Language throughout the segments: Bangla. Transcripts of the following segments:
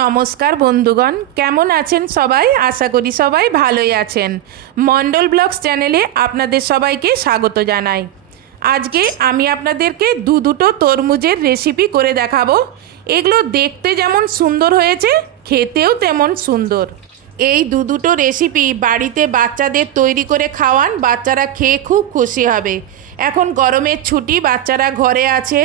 নমস্কার বন্ধুগণ, কেমন আছেন সবাই? আশা করি সবাই ভালোই আছেন। মণ্ডল ব্লগস চ্যানেলে আপনাদের সবাইকে স্বাগত জানাই। আজকে আমি আপনাদেরকে দুটো তরমুজের রেসিপি করে দেখাবো। এগুলো দেখতে যেমন সুন্দর হয়েছে, খেতেও তেমন সুন্দর। এই দুটো রেসিপি বাড়িতে বাচ্চাদের তৈরি করে খাওয়ান, বাচ্চারা খেয়ে খুব খুশি হবে। এখন গরমের ছুটি, বাচ্চারা ঘরে আছে,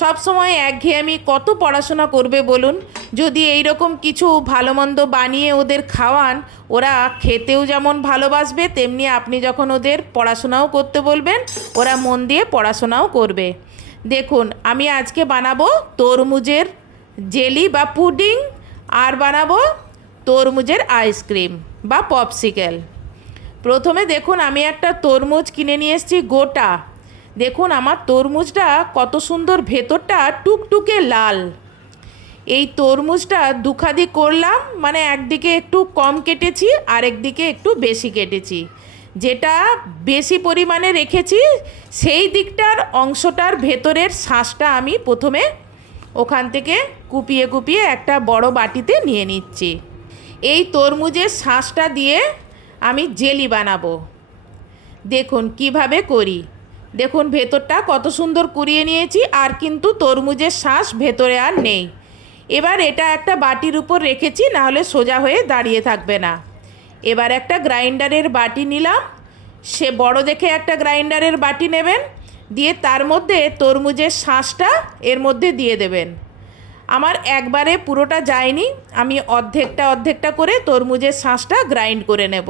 সব সময় একঘেয়েমি কত পড়াশোনা করবে বলুন। যদি এই রকম কিছু ভালো মন্দ বানিয়ে ওদের খাওয়ান, ওরা খেতেও যেমন ভালোবাসবে, তেমনি আপনি যখন ওদের পড়াশোনাও করতে বলবেন, ওরা মন দিয়ে পড়াশোনাও করবে। দেখুন, আমি আজকে বানাবো তরমুজের জেলি বা পুডিং, আর বানাবো তরমুজের আইসক্রিম বা পপসিকেল। প্রথমে দেখুন, আমি একটা তরমুজ কিনে নিয়ে এসেছি গোটা। দেখুন আমার তরমুজটা কত সুন্দর, ভেতরটা টুকটুকে লাল। এই তরমুজটা দুখাদি করলাম, মানে একদিকে একটু কম কেটেছি আর একদিকে একটু বেশি কেটেছি। যেটা বেশি পরিমাণে রেখেছি সেই দিকটার অংশটার ভেতরের শাঁসটা আমি প্রথমে ওখান থেকে কুপিয়ে কুপিয়ে একটা বড় বাটিতে নিয়ে নিচ্ছি। এই তরমুজের শাঁসটা দিয়ে আমি জেলি বানাবো। দেখুন কিভাবে করি। দেখুন ভেতরটা কত সুন্দর কুড়িয়ে নিয়েছি, আর কিন্তু তরমুজের শাঁস ভেতরে আর নেই। এবার এটা একটা বাটির উপর রেখেছি, নাহলে সোজা হয়ে দাঁড়িয়ে থাকবে না। এবার একটা গ্রাইন্ডারের বাটি নিলাম, সে বড় দেখে একটা গ্রাইন্ডারের বাটি নেবেন, দিয়ে তার মধ্যে তরমুজের শাঁসটা এর মধ্যে দিয়ে দেবেন। আমার একবারে পুরোটা যায়নি, আমি অর্ধেকটা করে তরমুজের শাঁসটা গ্রাইন্ড করে নেব।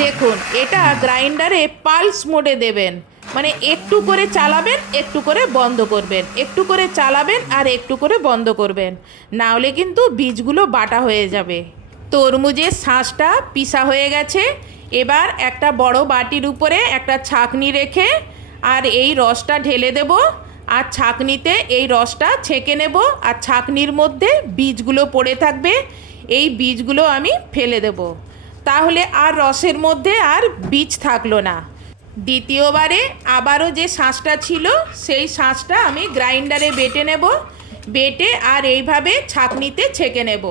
দেখুন এটা গ্রাইন্ডারে পালস মোডে দেবেন, মানে একটু করে চালাবেন, একটু করে বন্ধ করবেন, একটু করে চালাবেন আর একটু করে বন্ধ করবেন, না হলে কিন্তু বীজগুলো বাটা হয়ে যাবে। তরমুজের শাঁসটা পিষা হয়ে গেছে। এবার একটা বড় বাটির উপরে একটা ছাঁকনি রেখে আর এই রসটা ঢেলে দেব, আর ছাঁকনিতে এই রসটা ছেঁকে নেব, আর ছাঁকনির মধ্যে বীজগুলো পড়ে থাকবে, এই বীজগুলো আমি ফেলে দেব। তাহলে আর রসের মধ্যে আর বীজ থাকলো না। দ্বিতীয়বারে আবারও যে শাঁসটা ছিল সেই শাঁসটা আমি গ্রাইন্ডারে বেটে নেব, বেটে আর এইভাবে ছাঁকনিতে ছেঁকে নেব।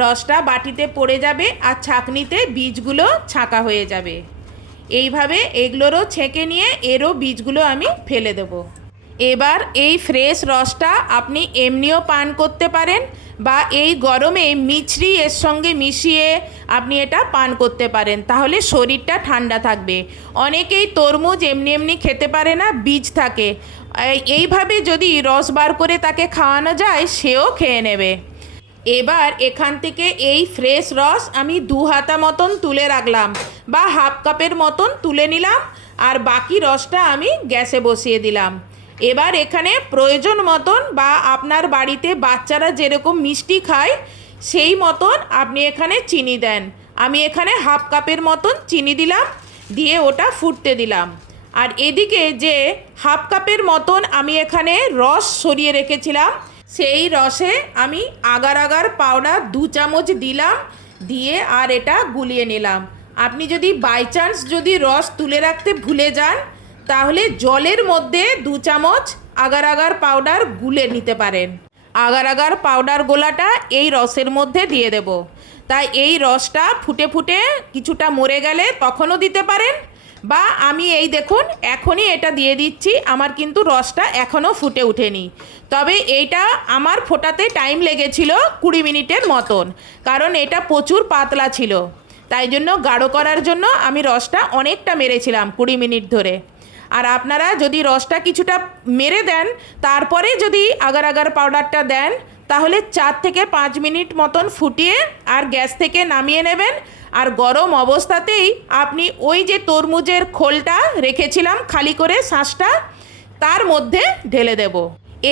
রসটা বাটিতে পড়ে যাবে আর ছাঁকনিতে বীজগুলো ছাঁকা হয়ে যাবে। এইভাবে এগুলোরও ছেঁকে নিয়ে এরও বীজগুলো আমি ফেলে দেব। এবার এই ফ্রেশ রসটা আপনি এমনিও পান করতে পারেন, বা এই গরমে মিছরি এর সঙ্গে মিশিয়ে আপনি এটা পান করতে পারেন, তাহলে শরীরটা ঠান্ডা থাকবে। অনেকেই তরমুজ এমনি এমনি খেতে পারে না, বীজ থাকে। এইভাবে যদি রস বার করে তাকে খাওয়ানো যায়, সেও খেয়ে নেবে। এবার এখান থেকে এই ফ্রেশ রস আমি 2 হাতা মতন তুলে রাখলাম, বা হাফ কাপের মতন তুলে নিলাম, আর বাকি রসটা আমি গ্যাসে বসিয়ে দিলাম। এবার এখানে প্রয়োজন মতন, বা আপনার বাড়িতে বাচ্চারা যেরকম মিষ্টি খায় সেই মতন আপনি এখানে চিনি দেন। আমি এখানে হাফ কাপের মতন চিনি দিলাম, দিয়ে ওটা ফুটতে দিলাম। আর এদিকে যে হাফ কাপের মতন আমি এখানে রস সরিয়ে রেখেছিলাম, সেই রসে আমি আগার আগার পাউডার 2 চামচ দিলাম, দিয়ে আর এটা গুলিয়ে নিলাম। আপনি যদি বাই চান্স যদি রস তুলে রাখতে ভুলে যান, তাহলে জলের মধ্যে 2 চামচ আগার আগার পাউডার গুলে নিতে পারেন। আগার আগার পাউডার গোলাটা এই রসের মধ্যে দিয়ে দেব। তাই এই রসটা ফুটে ফুটে কিছুটা মরে গেলে তখনও দিতে পারেন, বা আমি এই দেখুন এখনই এটা দিয়ে দিচ্ছি। আমার কিন্তু রসটা এখনও ফুটে ওঠেনি, তবে এইটা আমার ফোটাতে টাইম লেগেছিল 20 মিনিটের মতন, কারণ এটা প্রচুর পাতলা ছিল। তাই জন্য গাঢ় করার জন্য আমি রসটা অনেকটা মেরেছিলাম 20 মিনিট ধরে। আর আপনারা যদি রসটা কিছুটা মেরে দেন, তারপরে যদি আগার আগার পাউডারটা দেন, তাহলে 4 থেকে 5 মিনিট মতন ফুটিয়ে আর গ্যাস থেকে নামিয়ে নেবেন। আর গরম অবস্থাতেই আপনি ওই যে তরমুজের খোলটা রেখেছিলাম খালি করে শাঁসটা, তার মধ্যে ঢেলে দেব।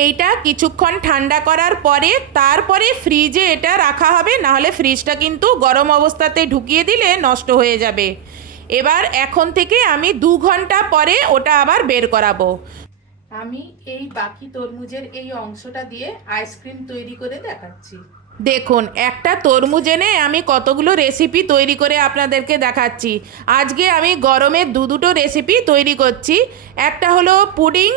এইটা কিছুক্ষণ ঠান্ডা করার পরে তারপরে ফ্রিজে এটা রাখা হবে, নাহলে ফ্রিজটা কিন্তু গরম অবস্থাতে ঢুকিয়ে দিলে নষ্ট হয়ে যাবে। এবার এখন থেকে আমি 2 ঘন্টা পরে ওটা আবার বের করাবো। আমি এই বাকি তরমুজের এই অংশটা দিয়ে আইসক্রিম তৈরি করে দেখাচ্ছি। দেখুন একটা তরমুজ এনে আমি কতগুলো রেসিপি তৈরি করে আপনাদেরকে দেখাচ্ছি। আজকে আমি গরমে দুটো রেসিপি তৈরি করছি। একটা হলো পুডিং,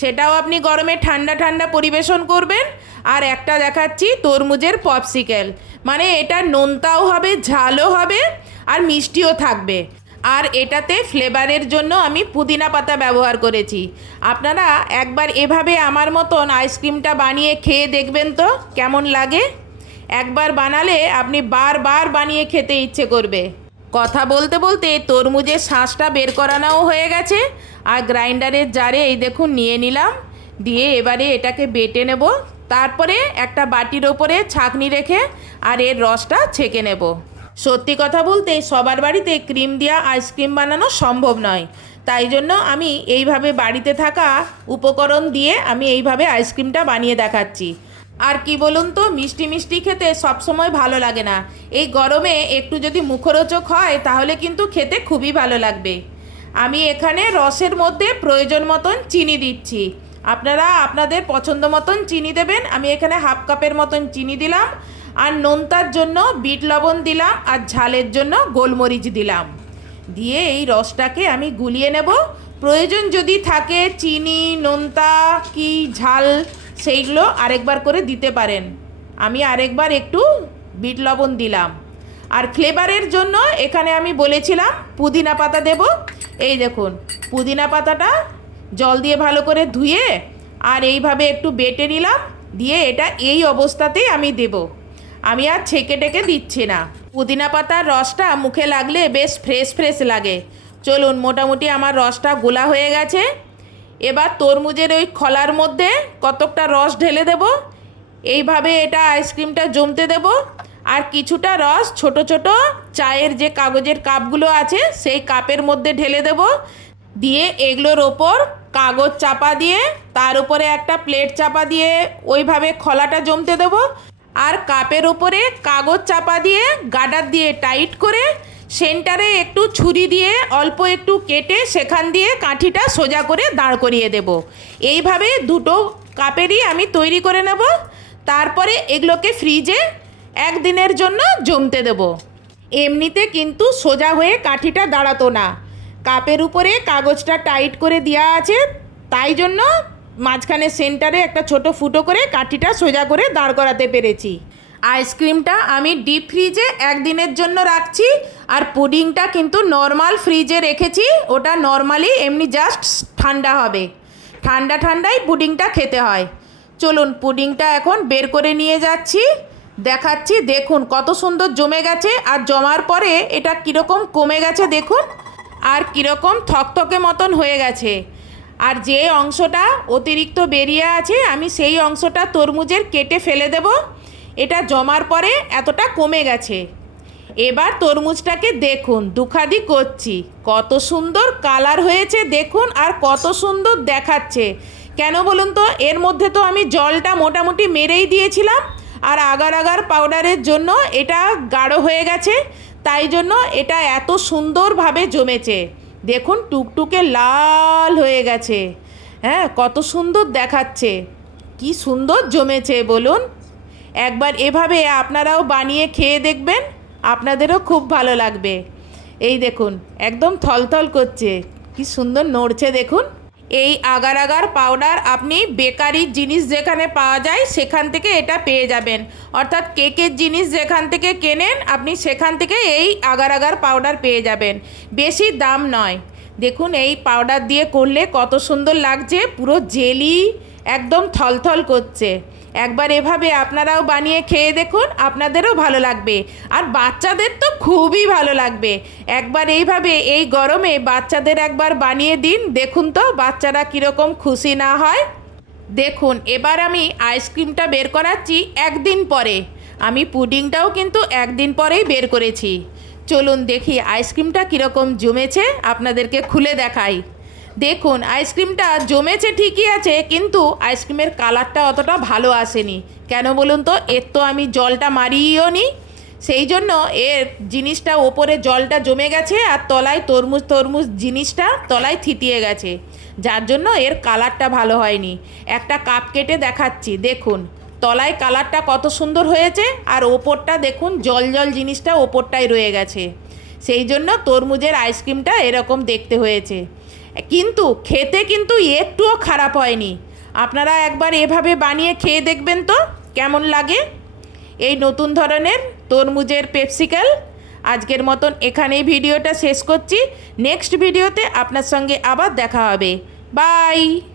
সেটাও আপনি গরমে ঠান্ডা ঠান্ডা পরিবেশন করবেন। আর একটা দেখাচ্ছি তরমুজের পপসিকেল। মানে এটা নোনতাও হবে, ঝালও হবে, আর মিষ্টিও থাকবে। আর এটাতে ফ্লেভারের জন্য আমি পুদিনা পাতা ব্যবহার করেছি। আপনারা একবার এভাবে আমার মতন আইসক্রিমটা বানিয়ে খেয়ে দেখবেন তো কেমন লাগে। একবার বানালে আপনি বারবার বানিয়ে খেতে ইচ্ছে করবে। কথা বলতে বলতে তরমুজের শাঁসটা বের করানোও হয়ে গেছে। আর গ্রাইন্ডারের জারে এই দেখুন নিয়ে নিলাম, দিয়ে এবারে এটাকে বেটে নেব। তারপরে একটা বাটির ওপরে ছাঁকনি রেখে আর এর রসটা ছেঁকে নেব। সত্যি কথা বলতে সবার বাড়িতে ক্রিম দেওয়া আইসক্রিম বানানো সম্ভব নয়, তাই জন্য আমি এইভাবে বাড়িতে থাকা উপকরণ দিয়ে আমি এইভাবে আইসক্রিমটা বানিয়ে দেখাচ্ছি। আর কি বলুন তো, মিষ্টি মিষ্টি খেতে সবসময় ভালো লাগে না। এই গরমে একটু যদি মুখরোচক হয় তাহলে কিন্তু খেতে খুবই ভালো লাগবে। আমি এখানে রসের মধ্যে প্রয়োজন মতন চিনি দিচ্ছি। আপনারা আপনাদের পছন্দ মতন চিনি দেবেন। আমি এখানে হাফ কাপের মতন চিনি দিলাম, আর নোনতার জন্য বিট লবণ দিলাম, আর ঝালের জন্য গোলমরিচ দিলাম। দিয়ে এই রসটাকে আমি গুলিয়ে নেব। প্রয়োজন যদি থাকে চিনি, নোনতা কি ঝাল সেইগুলো আরেকবার করে দিতে পারেন। আমি আরেকবার একটু বিট লবণ দিলাম। আর ফ্লেভারের জন্য এখানে আমি বলেছিলাম পুদিনা পাতা দেব। এই দেখুন পুদিনা পাতাটা জল দিয়ে ভালো করে ধুয়ে আর এইভাবে একটু বেটে নিলাম, দিয়ে এটা এই অবস্থাতেই আমি দেব। আমি আর ছেঁকে টেকে দিচ্ছি না। পুদিনা পাতার রসটা মুখে লাগলে বেশ ফ্রেশ ফ্রেশ লাগে। চলুন, মোটামুটি আমার রসটা গোলা হয়ে গেছে। এবার তরমুজের ওই খলার মধ্যে কতকটা রস ঢেলে দেব। এইভাবে এটা আইসক্রিমটা জমতে দেব। আর কিছুটা রস ছোট ছোট চায়ের যে কাগজের কাপগুলো আছে সেই কাপের মধ্যে ঢেলে দেব। দিয়ে এগুলোর ওপর কাগজ চাপা দিয়ে তার উপরে একটা প্লেট চাপা দিয়ে ওইভাবে খলাটা জমতে দেব। আর কাপের ওপরে কাগজ চাপা দিয়ে গার্ডার দিয়ে টাইট করে সেন্টারে একটু ছুরি দিয়ে অল্প একটু কেটে সেখান দিয়ে কাঠিটা সোজা করে দাঁড় করিয়ে দেব। এইভাবে দুটো কাপেরই আমি তৈরি করে নেব। তারপরে এগুলোকে ফ্রিজে একদিনের জন্য জমতে দেব। এমনিতে কিন্তু সোজা হয়ে কাঠিটা দাঁড়াতো না, কাপের উপরে কাগজটা টাইট করে দেওয়া আছে, তাই জন্য মাঝখানে সেন্টারে একটা ছোট ফুটো করে কাঠিটা সোজা করে দাঁড় করাতে পেরেছি। আইসক্রিমটা আমি ডিপ ফ্রিজে একদিনের জন্য রাখছি। আর পুডিংটা কিন্তু নর্মাল ফ্রিজে রেখেছি, ওটা নর্মালি এমনি জাস্ট ঠান্ডা হবে। ঠান্ডা ঠান্ডাই পুডিংটা খেতে হয়। চলুন পুডিংটা এখন বের করে নিয়ে যাচ্ছি, দেখাচ্ছি। দেখুন কত সুন্দর জমে গেছে, আর জমার পরে এটা কীরকম কমে গেছে দেখুন, আর কীরকম থকথকে মতন হয়ে গেছে। আর যে অংশটা অতিরিক্ত বেরিয়ে আছে আমি সেই অংশটা তরমুজের কেটে ফেলে দেব। এটা জমার পরে এতটা কমে গেছে। এবার তরমুজটাকে দেখুন দুখাদি করছি, কত সুন্দর কালার হয়েছে দেখুন, আর কত সুন্দর দেখাচ্ছে। কেন বলুন তো, এর মধ্যে তো আমি জলটা মোটামুটি মেরেই দিয়েছিলাম, আর আগার আগার পাউডারের জন্য এটা গাঢ় হয়ে গেছে, তাই জন্য এটা এত সুন্দরভাবে জমেছে। দেখুন টুকটুকে লাল হয়ে গেছে। হ্যাঁ, কত সুন্দর দেখাচ্ছে, কি সুন্দর জমেছে বলুন। একবার এভাবে আপনারাও বানিয়ে খেয়ে দেখবেন, আপনাদেরও খুব ভালো লাগবে। এই দেখুন একদম থলথল করছে, কি সুন্দর নড়ছে দেখুন। এই আগার আগার পাউডার আপনি বেকারির জিনিস যেখানে পাওয়া যায় সেখান থেকে এটা পেয়ে যাবেন, অর্থাৎ কেকের জিনিস যেখান থেকে কেনেন আপনি সেখান থেকে এই আগার আগার পাউডার পেয়ে যাবেন। বেশি দাম নয়। দেখুন এই পাউডার দিয়ে করলে কত সুন্দর লাগছে, পুরো জেলি একদম থলথল করছে। একবার এভাবে আপনারাও বানিয়ে খেয়ে দেখুন, আপনাদেরও ভালো লাগবে, আর বাচ্চাদের তো খুবই ভালো লাগবে। একবার এইভাবে এই গরমে বাচ্চাদের একবার বানিয়ে দিন, দেখুন তো বাচ্চারা কীরকম খুশি না হয়। দেখুন এবার আমি আইসক্রিমটা বের করাচ্ছি একদিন পরে। আমি পুডিংটাও কিন্তু একদিন পরেই বের করেছি। চলুন দেখি আইসক্রিমটা কীরকম জমেছে, আপনাদেরকে খুলে দেখাই। দেখুন আইসক্রিমটা জমেছে ঠিকই আছে, কিন্তু আইসক্রিমের কালারটা অতটা ভালো আসেনি। কেন বলুন তো, এর তো আমি জলটা মারিয়েও নি, সেই জন্য এর জিনিসটা ওপরে জলটা জমে গেছে, আর তলায় তরমুজ তরমুজ জিনিসটা তলায় থিতিয়ে গেছে, যার জন্য এর কালারটা ভালো হয়নি। একটা কাপ কেটে দেখাচ্ছি, দেখুন তলায় কালারটা কত সুন্দর হয়েছে, আর ওপরটা দেখুন জল জল জিনিসটা ওপরটাই রয়ে গেছে, সেই জন্য তরমুজের আইসক্রিমটা এরকম দেখতে হয়েছে। কিন্তু খেতে কিন্তু একটুও খারাপ হয়নি। আপনারা একবার এভাবে বানিয়ে খেয়ে দেখবেন তো কেমন লাগে এই নতুন ধরনের তরমুজের পেপসিকাল। আজকের মতন এখানেই ভিডিওটা শেষ করছি। নেক্সট ভিডিওতে আপনার সঙ্গে আবার দেখা হবে। বাই।